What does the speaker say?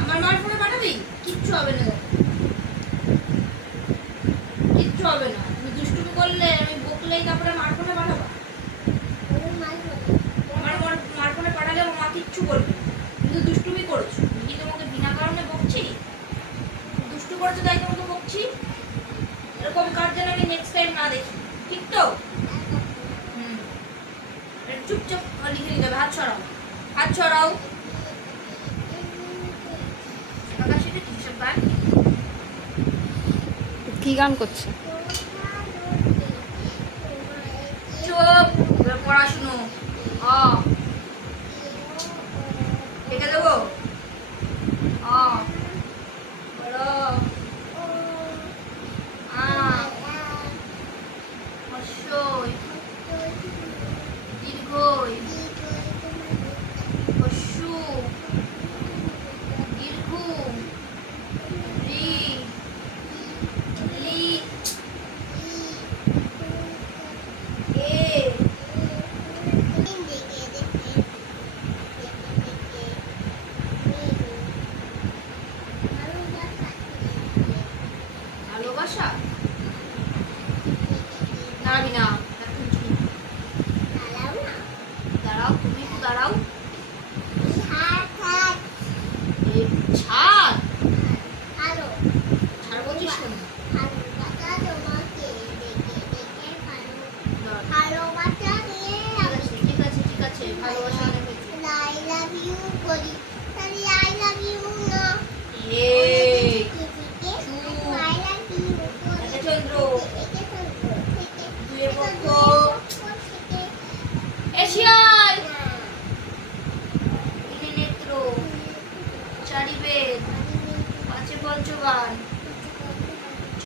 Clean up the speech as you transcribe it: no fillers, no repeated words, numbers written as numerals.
আমার মার ফোনে পাঠাবি? কিচ্ছু হবে না, কিচ্ছু হবে না। তুমি দুষ্টুমি করলে, আমি বকলেই তারপরে মার ফোনে পাঠাবো? আমার মার ফোনে পাঠালে মা কিচ্ছু করবে না। কিন্তু দুষ্টুমি করেছো, আমি কি তোমাকে বিনা কারণে বকছি? দুষ্টু করছো তাই তোমাকে বকছি। এরকম কাজ যেন আমি নেক্সট টাইম না দেখি, ঠিক তো? চুপচাপ লিখে নিতে হবে। হাত ছড়াও, হাত ছড়াও। কি গান করছে? চুপ, পড়াশুনো। লিখে দেবো। বলো। হস্যই, দীর্ঘই, হস্যু, দীর্ঘ, রি, লি, এ। ভালোবাসা দাঁড়াবি না, দাঁড়াও, তুমি একটু দাঁড়াও। ছাড়, ছাড় বলছিস কেন? ঠিক আছে, ঠিক আছে, ভালোবাসা অনেক হয়েছে। এই, চন্দ্র, দুয়ে পক্ষ, এশিয়ায়, তিনে নেত্র, চারি বেদ, পাঁচে পঞ্চবান।